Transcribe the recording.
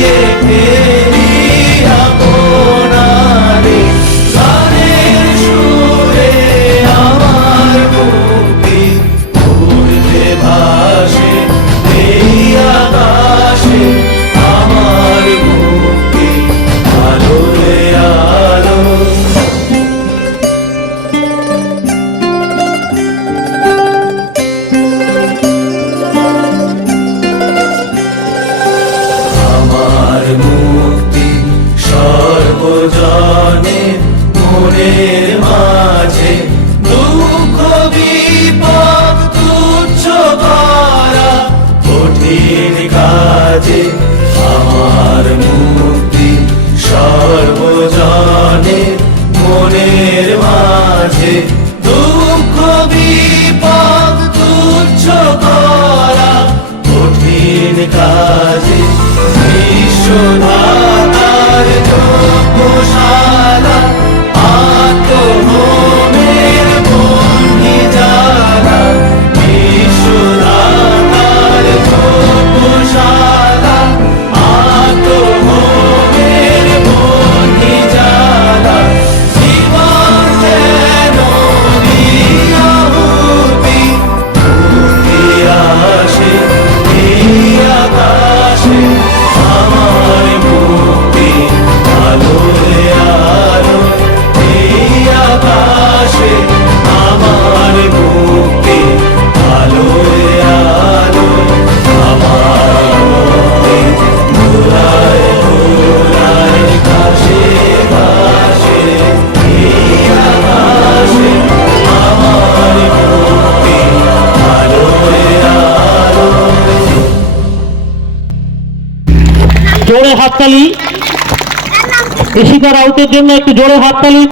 yeah, yeah. জীবনের মাঝে দুঃখ বিপদ তুচ্ছ করা কঠিন কাজে বিশ্বধা জোরে হাততালি। ঋষিকা রাউতের জন্য একটু জোরে হাততালি।